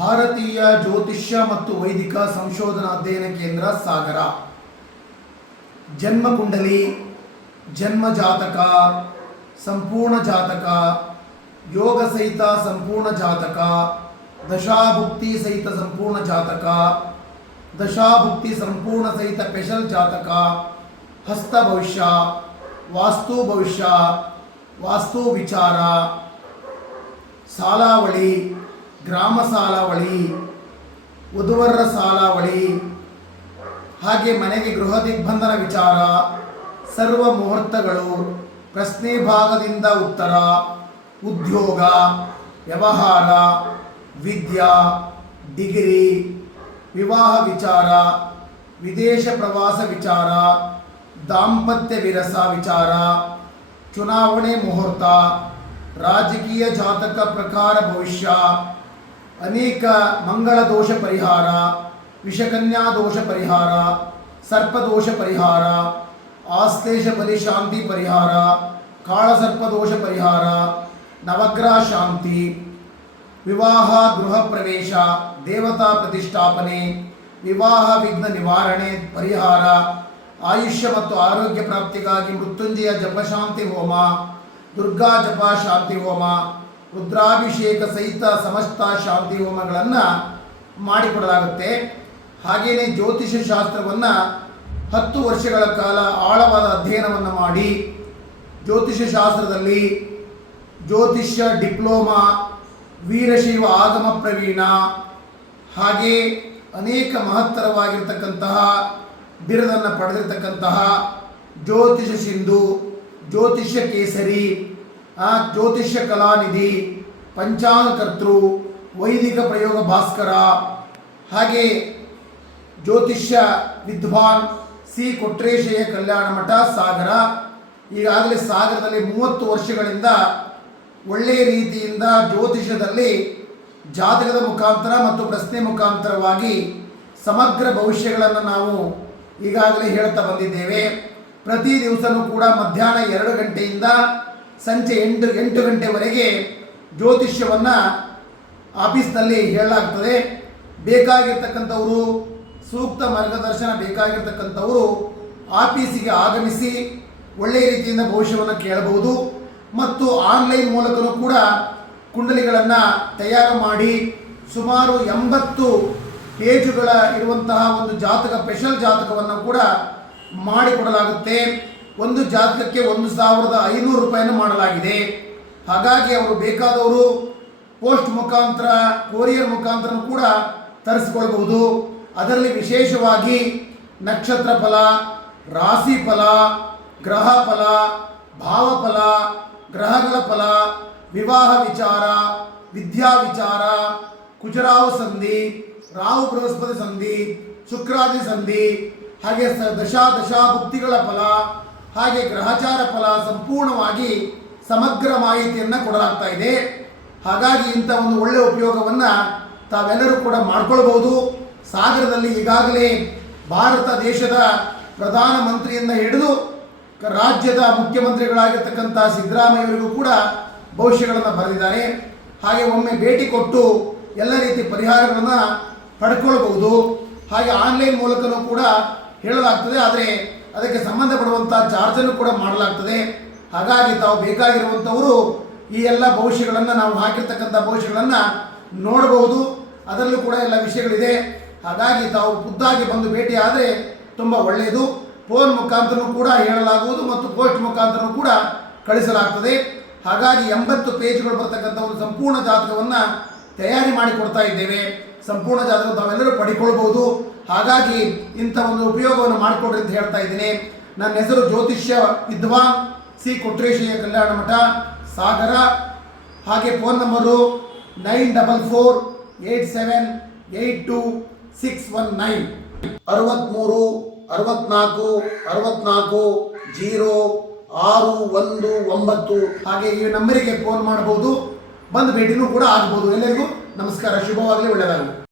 ಭಾರತೀಯ ಜ್ಯೋತಿಷ್ಯ ಮತ್ತು ವೈದಿಕ ಸಂಶೋಧನಾ ಅಧ್ಯಯನ ಕೇಂದ್ರ ಸಾಗರ. ಜನ್ಮ ಕುಂಡಲಿ, ಜನ್ಮ ಜಾತಕ, ಸಂಪೂರ್ಣ ಜಾತಕ, ಯೋಗ ಸಹಿತ ಸಂಪೂರ್ಣ ಜಾತಕ, ದಶಾಭುಕ್ತಿ ಸಹಿತ ಸಂಪೂರ್ಣ ಜಾತಕ, ದಶಾಭುಕ್ತಿ ಸಂಪೂರ್ಣ ಸಹಿತ ಸ್ಪೆಷಲ್ ಜಾತಕ, ಹಸ್ತ ಭವಿಷ್ಯ, ವಾಸ್ತು ಭವಿಷ್ಯ, ವಾಸ್ತು ವಿಚಾರ, ಸಾಲಾವಳಿ, ಗ್ರಾಮ ಸಾಲಾವಳಿ, ವಧುವರರ ಸಾಲಾವಳಿ, ಹಾಗೆ ಮನೆಗೆ ಗೃಹ ದಿಗ್ಬಂಧನ ವಿಚಾರ, ಸರ್ವ ಮುಹೂರ್ತಗಳು, ಪ್ರಶ್ನೆ ಭಾಗದಿಂದ ಉತ್ತರ, ಉದ್ಯೋಗ, ವ್ಯವಹಾರ, ವಿದ್ಯಾ, ಡಿಗ್ರಿ, ವಿವಾಹ ವಿಚಾರ, ವಿದೇಶ ಪ್ರವಾಸ ವಿಚಾರ, ದಾಂಪತ್ಯ ವಿರಸ ವಿಚಾರ, ಚುನಾವಣೆ ಮುಹೂರ್ತ, ರಾಜಕೀಯ ಜಾತಕ ಪ್ರಕಾರ ಭವಿಷ್ಯ, ಅನೇಕ ಮಂಗಳ ದೋಷ ಪರಿಹಾರ, ವಿಷಕನ್ಯಾ ದೋಷ ಪರಿಹಾರ, ಸರ್ಪದೋಷ ಪರಿಹಾರ, ಆಶ್ಲೇಷ ಬಲಿ ಶಾಂತಿ ಪರಿಹಾರ, ಕಾಳಸರ್ಪ ದೋಷ ಪರಿಹಾರ, ನವಗ್ರಹ ಶಾಂತಿ, ವಿವಾಹ ಗೃಹ ಪ್ರವೇಶ, ದೇವತಾ ಪ್ರತಿಷ್ಠಾಪನೆ, ವಿವಾಹ ವಿಘ್ನ ನಿವಾರಣೆ ಪರಿಹಾರ, ಆಯುಷ್ಯ ಮತ್ತು ಆರೋಗ್ಯ ಪ್ರಾಪ್ತಿಗಾಗಿ ಮೃತ್ಯುಂಜಯ ಜಪಶಾಂತಿ ಹೋಮ, ದುರ್ಗಾ ಜಪ ಶಾಂತಿ ಹೋಮ, ರುದ್ರಾಭಿಷೇಕ ಸಹಿತ ಸಮಸ್ತ ಶಾಂತಿ ಹೋಮಗಳನ್ನು ಮಾಡಿಕೊಡಲಾಗುತ್ತೆ. ಹಾಗೆಯೇ ಜ್ಯೋತಿಷ್ಯ ಶಾಸ್ತ್ರವನ್ನು 10 ವರ್ಷಗಳ ಕಾಲ ಆಳವಾದ ಅಧ್ಯಯನವನ್ನು ಮಾಡಿ ಜ್ಯೋತಿಷ್ಯ ಶಾಸ್ತ್ರದಲ್ಲಿ ಜ್ಯೋತಿಷ್ಯ ಡಿಪ್ಲೊಮಾ, ವೀರಶೈವ ಆಗಮ ಪ್ರವೀಣ, ಹಾಗೆ ಅನೇಕ ಮಹತ್ತರವಾಗಿರ್ತಕ್ಕಂತಹ ಬಿರುದನ್ನು ಪಡೆದಿರತಕ್ಕಂತಹ ಜ್ಯೋತಿಷ ಸಿಂಧು, ಜ್ಯೋತಿಷ್ಯ ಕೇಸರಿ, ಜ್ಯೋತಿಷ್ಯ ಕಲಾನಿಧಿ, ಪಂಚಾಂಗಕರ್ತೃ, ವೈದಿಕ ಪ್ರಯೋಗ ಭಾಸ್ಕರ, ಹಾಗೆ ಜ್ಯೋತಿಷ್ಯ ವಿದ್ವಾನ್ ಸಿ ಕೊಟ್ರೇಶಯ್ಯ ಕಲ್ಯಾಣ ಮಠ ಸಾಗರ. ಈಗಾಗಲೇ ಸಾಗರದಲ್ಲಿ 30 ವರ್ಷಗಳಿಂದ ಒಳ್ಳೆಯ ರೀತಿಯಿಂದ ಜ್ಯೋತಿಷದಲ್ಲಿ ಜಾತಕದ ಮುಖಾಂತರ ಮತ್ತು ಪ್ರಶ್ನೆ ಮುಖಾಂತರವಾಗಿ ಸಮಗ್ರ ಭವಿಷ್ಯಗಳನ್ನು ನಾವು ಈಗಾಗಲೇ ಹೇಳ್ತಾ ಬಂದಿದ್ದೇವೆ. ಪ್ರತಿ ದಿವಸನೂ ಕೂಡ ಮಧ್ಯಾಹ್ನ 2 ಗಂಟೆಯಿಂದ ಸಂಜೆ 8 ಗಂಟೆವರೆಗೆ ಜ್ಯೋತಿಷ್ಯವನ್ನು ಆಫೀಸ್ನಲ್ಲಿ ಹೇಳಲಾಗ್ತದೆ. ಬೇಕಾಗಿರ್ತಕ್ಕಂಥವರು, ಸೂಕ್ತ ಮಾರ್ಗದರ್ಶನ ಬೇಕಾಗಿರ್ತಕ್ಕಂಥವರು ಆಫೀಸಿಗೆ ಆಗಮಿಸಿ ಒಳ್ಳೆಯ ರೀತಿಯಿಂದ ಭವಿಷ್ಯವನ್ನು ಕೇಳಬಹುದು. ಮತ್ತು ಆನ್ಲೈನ್ ಮೂಲಕವೂ ಕೂಡ ಕುಂಡಲಿಗಳನ್ನು ತಯಾರು ಮಾಡಿ ಸುಮಾರು 80 ಪೇಜುಗಳ ಇರುವಂತಹ ಒಂದು ಜಾತಕ, ಸ್ಪೆಷಲ್ ಜಾತಕವನ್ನು ಕೂಡ ಮಾಡಿಕೊಡಲಾಗುತ್ತೆ. ಒಂದು ಜಾತಕಕ್ಕೆ 1500 ರೂಪಾಯಿಯನ್ನು ಮಾಡಲಾಗಿದೆ. ಹಾಗಾಗಿ ಅವರು ಬೇಕಾದವರು ಪೋಸ್ಟ್ ಮುಖಾಂತರ, ಕೊರಿಯರ್ ಮುಖಾಂತರ ಕೂಡ ತರಿಸಿಕೊಳ್ಬಹುದು. ಅದರಲ್ಲಿ ವಿಶೇಷವಾಗಿ ನಕ್ಷತ್ರ ಫಲ, ರಾಶಿ ಫಲ, ಗ್ರಹ ಫಲ, ಭಾವಫಲ, ಗ್ರಹಗಳ ಫಲ, ವಿವಾಹ ವಿಚಾರ, ವಿದ್ಯಾ ವಿಚಾರ, ಕುಜರಾವು ಸಂಧಿ, ರಾಹು ಬೃಹಸ್ಪತಿ ಸಂಧಿ, ಶುಕ್ರಾದಿ ಸಂಧಿ, ಹಾಗೆ ದಶಾಭುಕ್ತಿಗಳ ಫಲ, ಹಾಗೆ ಗ್ರಹಚಾರ ಫಲ ಸಂಪೂರ್ಣವಾಗಿ ಸಮಗ್ರ ಮಾಹಿತಿಯನ್ನು ಕೊಡಲಾಗ್ತಾ ಇದೆ. ಹಾಗಾಗಿ ಇಂಥ ಒಂದು ಒಳ್ಳೆಯ ಉಪಯೋಗವನ್ನು ತಾವೆಲ್ಲರೂ ಕೂಡ ಮಾಡ್ಕೊಳ್ಬೋದು. ಸಾಗರದಲ್ಲಿ ಈಗಾಗಲೇ ಭಾರತ ದೇಶದ ಪ್ರಧಾನಮಂತ್ರಿಯಿಂದ ಹಿಡಿದು ರಾಜ್ಯದ ಮುಖ್ಯಮಂತ್ರಿಗಳಾಗಿರ್ತಕ್ಕಂಥ ಸಿದ್ದರಾಮಯ್ಯವರಿಗೂ ಕೂಡ ಭವಿಷ್ಯಗಳನ್ನು ಬರೆದಿದ್ದಾರೆ. ಹಾಗೆ ಒಮ್ಮೆ ಭೇಟಿ ಕೊಟ್ಟು ಎಲ್ಲ ರೀತಿ ಪರಿಹಾರಗಳನ್ನು ಪಡ್ಕೊಳ್ಬಹುದು. ಹಾಗೆ ಆನ್ಲೈನ್ ಮೂಲಕನೂ ಕೂಡ ಹೇಳಲಾಗ್ತದೆ, ಆದರೆ ಅದಕ್ಕೆ ಸಂಬಂಧಪಡುವಂಥ ಚಾರ್ಜನ್ನು ಕೂಡ ಮಾಡಲಾಗ್ತದೆ. ಹಾಗಾಗಿ ತಾವು ಬೇಕಾಗಿರುವಂಥವರು ಈ ಎಲ್ಲ ಭವಿಷ್ಯಗಳನ್ನು, ನಾವು ಹಾಕಿರ್ತಕ್ಕಂಥ ಭವಿಷ್ಯಗಳನ್ನು ನೋಡಬಹುದು. ಅದರಲ್ಲೂ ಕೂಡ ಎಲ್ಲ ವಿಷಯಗಳಿದೆ. ಹಾಗಾಗಿ ತಾವು ಖುದ್ದಾಗಿ ಬಂದು ಭೇಟಿ ಆದರೆ ತುಂಬ ಒಳ್ಳೆಯದು. ಫೋನ್ ಮುಖಾಂತರ ಕೂಡ ಹೇಳಲಾಗುವುದು ಮತ್ತು ಪೋಸ್ಟ್ ಮುಖಾಂತರ ಕೂಡ ಕಳಿಸಲಾಗ್ತದೆ. ಹಾಗಾಗಿ 80 ಪೇಜ್ಗಳು ಬರ್ತಕ್ಕಂಥ ಒಂದು ಸಂಪೂರ್ಣ ಜಾತಕವನ್ನು ತಯಾರಿ ಮಾಡಿಕೊಡ್ತಾ ಇದ್ದೇವೆ. ಸಂಪೂರ್ಣ ಜಾತಕ ತಾವೆಲ್ಲರೂ ಪಡಿಕೊಳ್ಬಹುದು. ಹಾಗಾಗಿ ಇಂಥ ಒಂದು ಉಪಯೋಗವನ್ನು ಮಾಡಿಕೊಡ್ರಿ ಅಂತ ಹೇಳ್ತಾ ಇದ್ದೀನಿ. ನನ್ನ ಹೆಸರು ಜ್ಯೋತಿಷ್ಯ ವಿದ್ವಾನ್ ಸಿ ಕೊಟ್ರೇಶಯ್ಯ ಕಲ್ಯಾಣ ಮಠ ಸಾಗರ. ಹಾಗೆ ಫೋನ್ ನಂಬರು 9487826619 63 64 64 0619. ಹಾಗೆ ಈ ನಂಬರಿಗೆ ಫೋನ್ ಮಾಡಬಹುದು. ಬಂದು ಭೇಟಿನೂ ಕೂಡ ಆಗ್ಬೋದು. ಎಲ್ಲರಿಗೂ ನಮಸ್ಕಾರ, ಶುಭವಾಗಲಿ, ಒಳ್ಳೆಯದಾಗಲಿ.